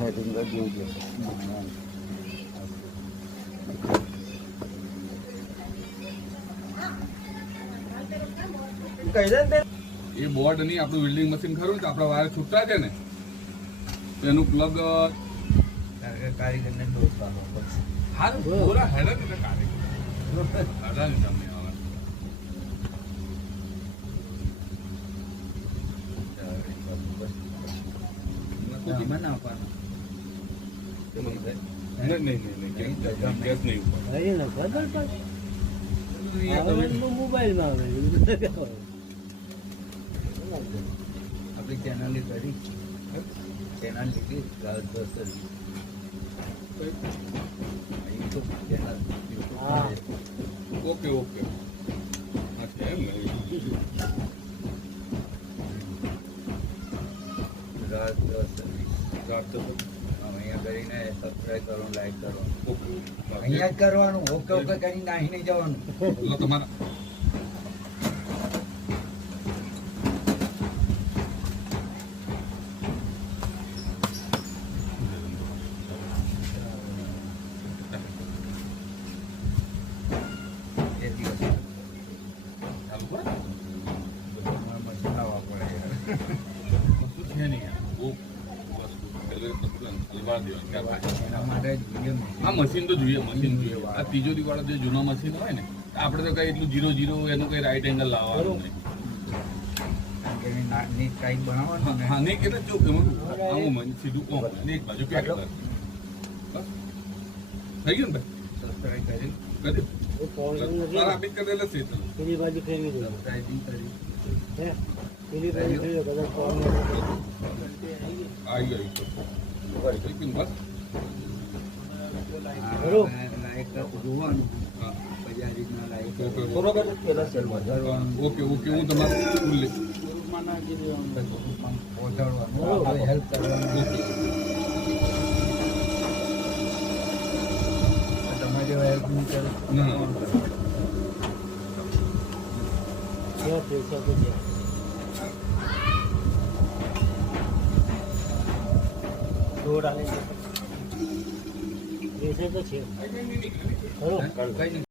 Setting કરી દેવું છે. એ બોર્ડ નહીં, આપણું વેલ્ડિંગ મશીન ખરું ને તો આપણા વાયર છૂટતા છે ને એનું પ્લગ કારીગરને દોષ લાગો પછી. હારું પૂરા હેડે ને કારીગર દાદા ને તમને આવે આમાં નાખવાનું. નહીં ગેસ નહીં ઉપર મોબાઈલમાં આપણી ચેનલ કરી ચેનલ લીધી ઓકે ઓકે અચ્છા એમ ને રાત તો અહીંયા કરીને સબસ્ક્રાઈબ કરો, લાઈક કરો. ઓકે અહીંયા જ કરવાનું. ઓકે ઓકે કરીને અહીં નહીં જવાનું. એટલે તમારા એ દિવસ ચાલુ કરો મશીન લાવવા પડે યાર. વસ્તુ છે નહીં યાર બહુ વસ્તુ એટલે હલવા દેવાનું એના માટે જોઈએ આ મશીન તો જોઈએ મશીન જોઈએ આ તિજોરી વાળા જે જૂના મશીન હોય ને આપણે તો કઈ એટલું 0-0 એનું કઈ રાઈટ એંગલ લાવવાનું નહીં એની નાની ટાઈપ બનાવવાનું ને. હા નહીં કે જો આવું સીધું કોમ અને એક બાજુ પેક કર થઈ ગયું ને સબસ્ક્રાઈબ કરી ભાઈ તારા આપી કરી એટલે સીધું પેલી બાજુ ફેરવી દો. સબસ્ક્રાઈબિંગ કરી. પેલી બાજુ ફેરવી દો. કદાચ કોણ આવી ગયું બસ લાઈક જોવાનું હા પછી આ રીતના લાઈક ઓકે ઓકે ઓકે હું તમારું ઉલ્લેખ પહોંચાડવાનું હેલ્પ કરવાનું. તમારી હેલ્પ નહીં કરે ના ક્યાં પૈસા તો છે. દોડ આવે છે. પૈસા તો છે. ખરો કઈ નહીં.